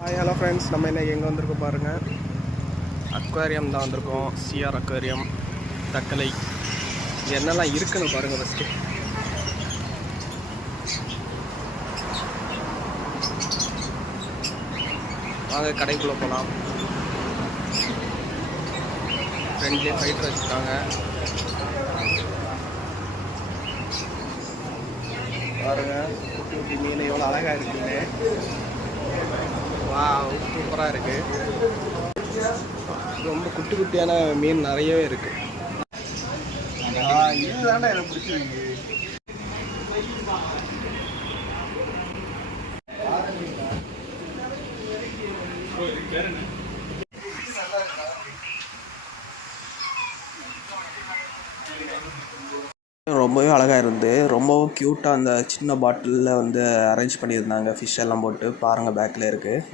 Hi hello friends, நம்ம என்ன எங்கே வந்திருக்கோம் பாருங்கள். அக்வாரியம் தான் வந்திருக்கோம். CR aquarium Thuckalay. என்னெல்லாம் இருக்குன்னு பாருங்கள். ஃபஸ்ட்டு வாங்க கடைக்குள்ளே போகலாம். ஃப்ரெண்ட்லேயே ஃபைட்டர் வச்சுருக்காங்க பாருங்கள். குட்டி குட்டி மீன் எவ்வளோ அழகாக இருக்குன்னு. வா, சூப்பராக இருக்குது. ரொம்ப குட்டி குட்டியான மீன் நிறையவே இருக்குது. இதுதானே எனக்கு பிடிச்சிருக்கு. ரொம்பவே அழகாக இருந்து, ரொம்பவும் க்யூட்டாக அந்த சின்ன பாட்டிலில் வந்து அரேஞ்ச் பண்ணியிருந்தாங்க. ஃபிஷ் எல்லாம் போட்டு பாருங்கள், பேக்கில் இருக்குது.